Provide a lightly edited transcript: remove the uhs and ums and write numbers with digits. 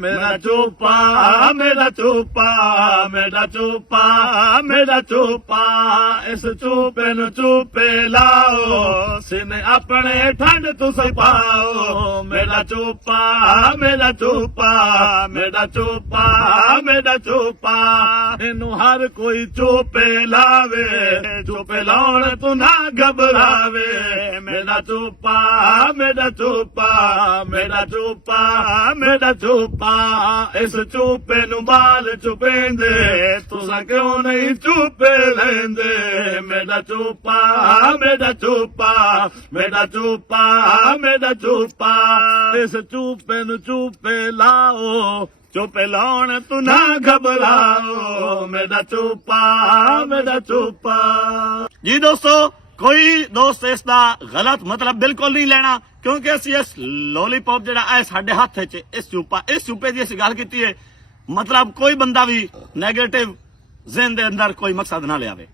मेरा चूपा मेरा चूपा मेरा चूपा मेरा चूपा इस चूपे नु चूपे लाओ सीने अपने ठंड तुसी पाओ मेरा चूपा मेरा चूपा मेरा चूपा मेरा चूपा इनू हर कोई चूपे लावे चूपे लाउण तू ना घबरावे मेरा चूपा मेरा चूपा मेरा चूपा मेरा चूपा इस चूपे नु बाल चुपेंदे तुसा क्यों नहीं चूपे लेंदे मेरा चूपा मेरा चूपा मेरा चूपा मेरा चूपा इस चूपे नु चूपे लाओ चुपे लाउण तू ना घबराओ मेरा चूपा मेरा चूपा। जी दोस्तों कोई दोस्त इसका गलत मतलब बिल्कुल नहीं लेना क्योंकि असी इस लॉलीपॉप जिहड़ा है साडे हत्थ च इस चूपे की असीं गल कीती है मतलब कोई बंदा भी नैगेटिव ज़हन दे अंदर कोई मकसद ना लियावे।